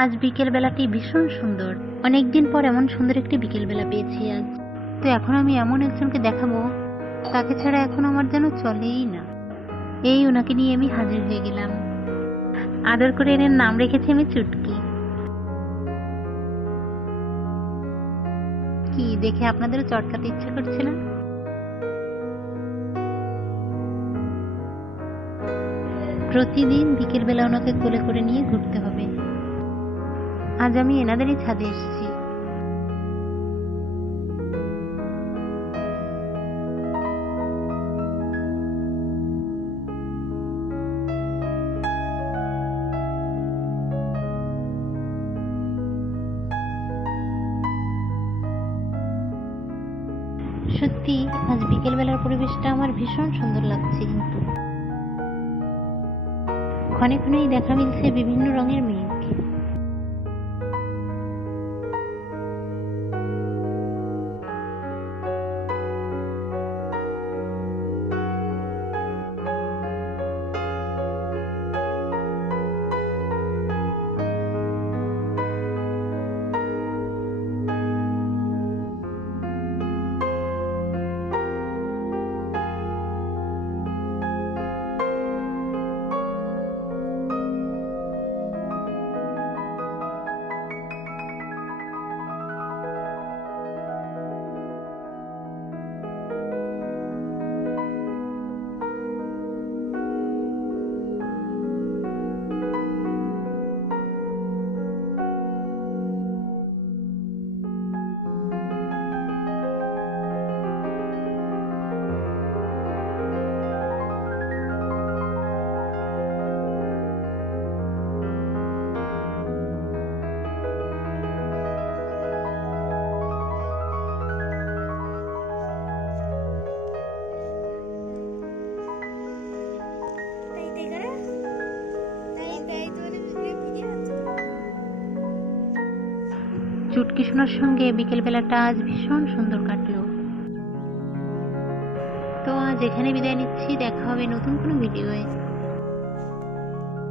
আজ বিকেল বেলাটি ভীষণ সুন্দর। অনেকদিন পর এমন সুন্দর একটি বিকেল বেলা পেয়েছি আজ। তো এখন আমি এমন একজনকে দেখাবো, তাকে ছাড়া এখন আমার যেন চলেই না। এই ওনাকে নিয়ে আমি হাজির হয়ে গেলাম। আদর করে এনের নাম রেখেছি আমি চুটকি। কি, দেখে আপনাদেরও চটকাতে ইচ্ছা করছে না? প্রতিদিন বিকেলবেলা ওনাকে কোলে করে নিয়ে ঘুরতে হবে। আজ আমি এনাদেরই ছাদে এসেছি। সত্যি, আজ বিকেলবেলার পরিবেশটা আমার ভীষণ সুন্দর লাগছে কিন্তু। ক্ষণে ক্ষণেই দেখা মিলছে বিভিন্ন রঙের মেঘ। চুটকি শোনার সঙ্গে বিকেলবেলাটা আজ ভীষণ সুন্দর কাটলো। তো আজ এখানে বিদায় নিচ্ছি, দেখা হবে নতুন কোনো ভিডিওয়ে।